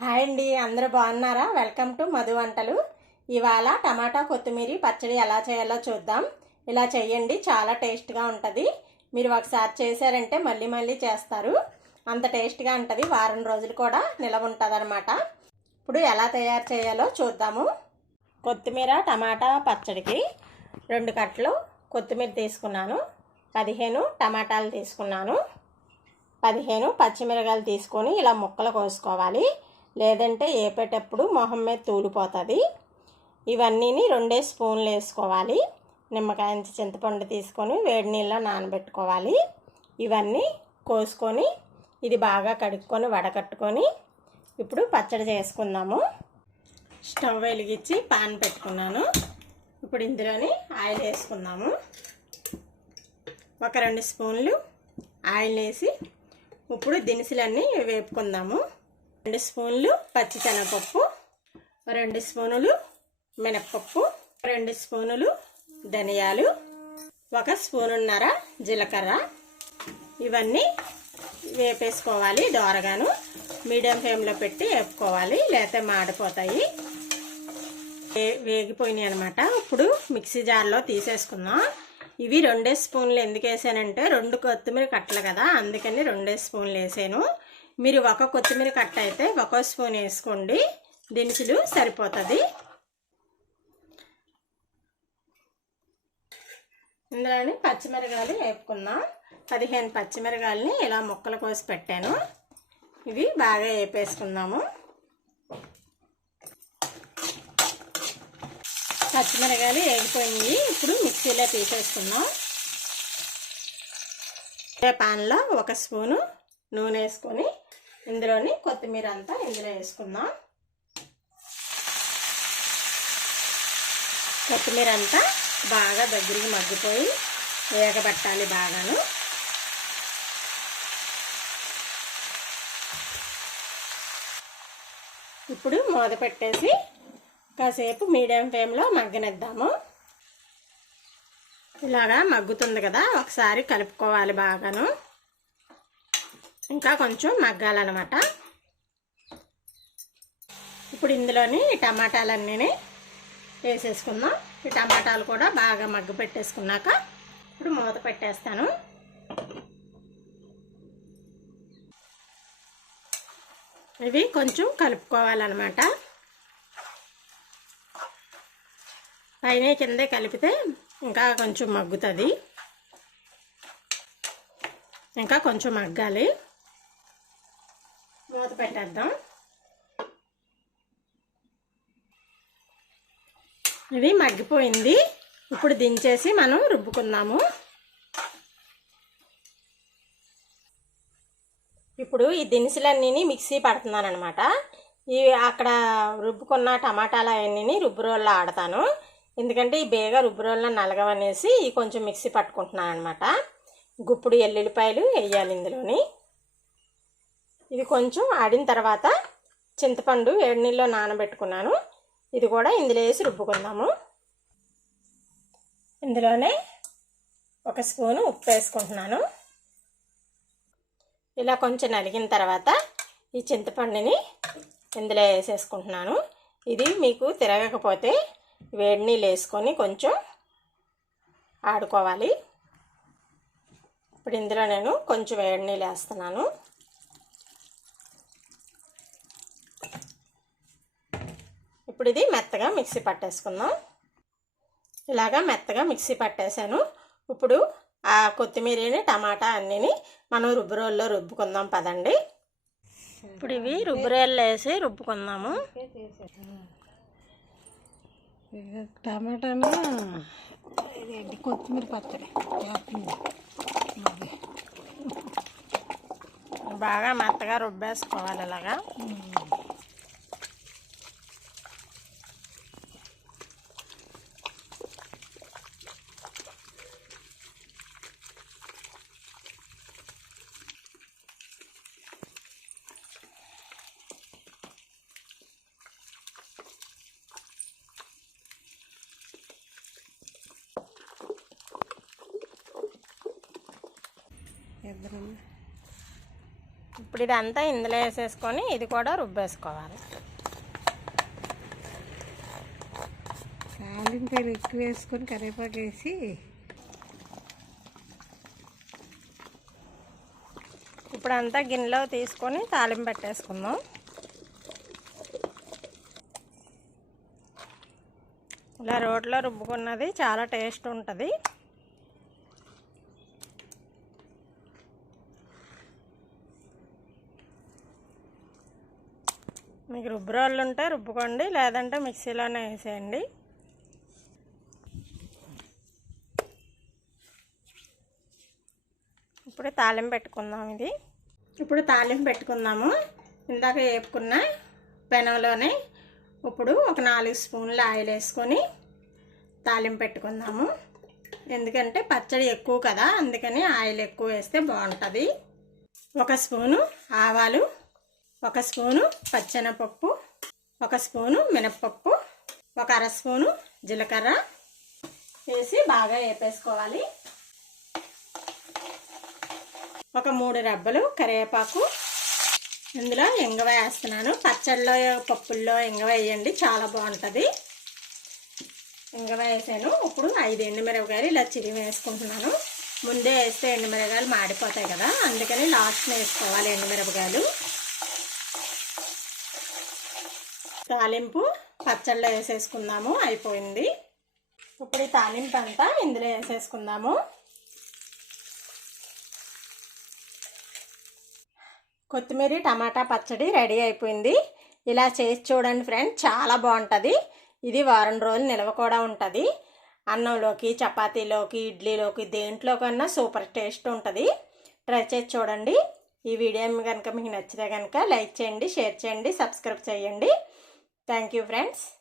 Hi అండి అందరూ బాగున్నారా? వెల్కమ్ టు మధు వంటలు. ఇవాళ టమాటా కొత్తిమీర పచ్చడి ఎలా చేయాలో చూద్దాం. ఇలా చేయండి చాలా టేస్ట్గా ఉంటుంది. మీరు ఒకసారి చేశారంటే మళ్ళీ మళ్ళీ చేస్తారు. అంత టేస్ట్గా ఉంటుంది వారం రోజులు కూడా నిలవ ఉంటుంది ఇప్పుడు ఎలా తయారు చేయాలో చూద్దాము. కొత్తిమీర టమాటా పచ్చడికి రెండు కట్టలు కొత్తిమీర తీసుకున్నాను. పదిహేను టమాటాలు తీసుకున్నాను. పదిహేను పచ్చిమిరకాయలు తీసుకొని ఇలా ముక్కలు కోసుకోవాలి. లేదంటే ఏపేటప్పుడు మొహం మీద తూలిపోతుంది. ఇవన్నీని రెండే స్పూన్లు వేసుకోవాలి. నిమ్మకాయ చింతపండు తీసుకొని వేడి నీళ్ళలో నానబెట్టుకోవాలి. ఇవన్నీ కోసుకొని ఇది బాగా కడుక్కొని వడకట్టుకొని ఇప్పుడు పచ్చడి చేసుకుందాము. స్టవ్ వెలిగించి పాన్ పెట్టుకున్నాను. ఇప్పుడు ఇందులోని ఆయిల్ వేసుకుందాము. ఒక రెండు స్పూన్లు ఆయిల్ వేసి ఇప్పుడు దినుసులన్నీ వేపుకుందాము. రెండు స్పూన్లు పచ్చిశనగపప్పు రెండు స్పూనులు మినప్పప్పు రెండు స్పూనులు ధనియాలు ఒక స్పూనున్నర జీలకర్ర. ఇవన్నీ వేపేసుకోవాలి దోరగాను. మీడియం ఫ్లేమ్లో పెట్టి వేపుకోవాలి లేకపోతే మాడిపోతాయి. వే- వేగిపోయినాయి అనమాట ఇప్పుడు మిక్సీ జార్లో తీసేసుకుందాం. ఇవి రెండే స్పూన్లు ఎందుకు వేసానంటే రెండు కొత్తిమీర కట్టలు కదా అందుకని రెండే స్పూన్లు వేసాను. మీరు ఒక కొత్తిమీర కట్ట అయితే ఒక స్పూన్ వేసుకోండి. దినుసులు సరిపోతుంది. ఇందులోని పచ్చిమిరకాయలు వేపుకుందాం. పదిహేను పచ్చిమిరకాయలని ఇలా ముక్కలు కోసి పెట్టాను. ఇవి బాగా వేపేసుకుందాము. పచ్చిమిరకాయలు వేగిపోయినాయి. ఇప్పుడు మిక్సీలో తీసేసుకుందాం పాన్లో ఒక స్పూను నూనె వేసుకొని ఇందులోని కొత్తిమీర అంతా ఇందులో వేసుకుందాం. కొత్తిమీర అంతా బాగా దగ్గరికి మగ్గిపోయి వేగబట్టాలి బాగాను. ఇప్పుడు మూత పెట్టేసి కాసేపు మీడియం ఫ్లేమ్లో మగ్గనిద్దాము. ఇలాగా మగ్గుతుంది కదా ఒకసారి కలుపుకోవాలి బాగాను. ఇంకా కొంచెం మగ్గాలన్నమాట. ఇప్పుడు ఇందులోని టమాటాలన్నీ వేసేసుకుందాం. ఈ టమాటాలు కూడా బాగా మగ్గు పెట్టేసుకున్నాక ఇప్పుడు మూత పెట్టేస్తాను. ఇవి కొంచెం కలుపుకోవాలన్నమాట. పైన కిందే కలిపితే ఇంకా కొంచెం మగ్గుతుంది. ఇంకా కొంచెం మగ్గాలి. మూత పెట్టేద్దాం. ఇది మగ్గిపోయింది. ఇప్పుడు దించేసి మనం రుబ్బుకుందాము. ఇప్పుడు ఈ దినుసులన్నీ మిక్సీ పడుతున్నాను అనమాట ఇవి అక్కడ రుబ్బుకున్న టమాటాలు అవన్నీ రుబ్బు రోల్లో ఆడతాను. ఎందుకంటే ఈ బేగా రుబ్బు రోల్లో నలగవనేసి ఈ కొంచెం మిక్సీ పట్టుకుంటున్నాను అనమాట గుప్పుడు ఎల్లుల్లిపాయలు వేయాలి ఇందులోని. ఇది కొంచెం ఆడిన తర్వాత చింతపండు వేడి నీళ్ళలో నానబెట్టుకున్నాను. ఇది కూడా ఇందులో వేసి రుబ్బుకుందాము. ఇందులోనే ఒక స్పూను ఉప్పు వేసుకుంటున్నాను. ఇలా కొంచెం నలిగిన తర్వాత ఈ చింతపండుని ఇందులో వేసేసుకుంటున్నాను. ఇది మీకు తిరగకపోతే వేడి నీళ్ళు వేసుకొని కొంచెం ఆడుకోవాలి. ఇప్పుడు ఇందులో నేను కొంచెం వేడి నీళ్ళు వేస్తున్నాను. ఇప్పుడు ఇది మెత్తగా మిక్సీ పట్టేసుకుందాం. ఇలాగా మెత్తగా మిక్సీ పట్టేశాను. ఇప్పుడు ఆ కొత్తిమీరని టమాటా అన్నీని మనం రుబ్బురోల్లో రుబ్బుకుందాం పదండి. ఇప్పుడు ఇవి రుబ్బురోల్లో వేసి రుబ్బుకుందాము. టమాటాను ఇదేంటి కొత్తిమీర పచ్చడి. బాగా మెత్తగా రుబ్బేసుకోవాలి ఇలాగా. ఇద్దరు ఇప్పుడు ఇదంతా ఇందులో వేసేసుకొని ఇది కూడా రుబ్బేసుకోవాలి. తాలింపులు ఎక్కువ వేసుకొని కరివేపాకు వేసి ఇప్పుడు అంతా గిన్నెలో తీసుకొని తాలింపు పెట్టేసుకుందాం. ఇలా రోట్లో రుబ్బుకున్నది చాలా టేస్ట్ ఉంటుంది. మీకు రుబ్బురాళ్ళు ఉంటే రుబ్బుకోండి లేదంటే మిక్సీలోనే వేసేయండి. ఇప్పుడు తాలింపు పెట్టుకుందాం ఇది. ఇప్పుడు తాలింపు పెట్టుకుందాము. ఇందాక వేపుకున్న పెనంలోనే ఇప్పుడు ఒక నాలుగు స్పూన్లు ఆయిల్ వేసుకొని తాలింపు పెట్టుకుందాము. ఎందుకంటే పచ్చడి ఎక్కువ కదా అందుకని ఆయిల్ ఎక్కువ వేస్తే బాగుంటుంది. ఒక స్పూను ఆవాలు ఒక స్పూను పచ్చెనపప్పు ఒక స్పూను మినప్పప్పు ఒక అర స్పూను జీలకర్ర వేసి బాగా వేపేసుకోవాలి. ఒక మూడు రబ్బలు కరివేపాకు. ఇందులో ఎంగవ వేస్తున్నాను. పచ్చళ్ళలో పప్పుల్లో ఎంగవ వేయండి చాలా బాగుంటుంది. ఎంగవ వేసాను. ఇప్పుడు ఐదు ఎండుమిరపకాయలు ఇలా చిరిగి వేసుకుంటున్నాను. ముందే వేస్తే ఎండుమిరపకాయలు మాడిపోతాయి కదా అందుకని లాస్ట్ వేసుకోవాలి ఎండుమిరపకాయలు. తాలింపు పచ్చళ్ళలో వేసేసుకుందాము అయిపోయింది. ఇప్పుడు ఈ తాలింపు అంతా ఇందులో వేసేసుకుందాము. కొత్తిమీర టమాటా పచ్చడి రెడీ అయిపోయింది. ఇలా చేసి చూడండి ఫ్రెండ్స్ చాలా బాగుంటుంది. ఇది వారం రోజులు నిల్వ కూడా ఉంటుంది. అన్నంలోకి చపాతీలోకి ఇడ్లీలోకి దేంట్లో కన్నా సూపర్ టేస్ట్ ఉంటుంది. ట్రై చేసి చూడండి. ఈ వీడియో కనుక మీకు నచ్చితే కనుక లైక్ చేయండి షేర్ చేయండి సబ్స్క్రైబ్ చేయండి. Thank you friends.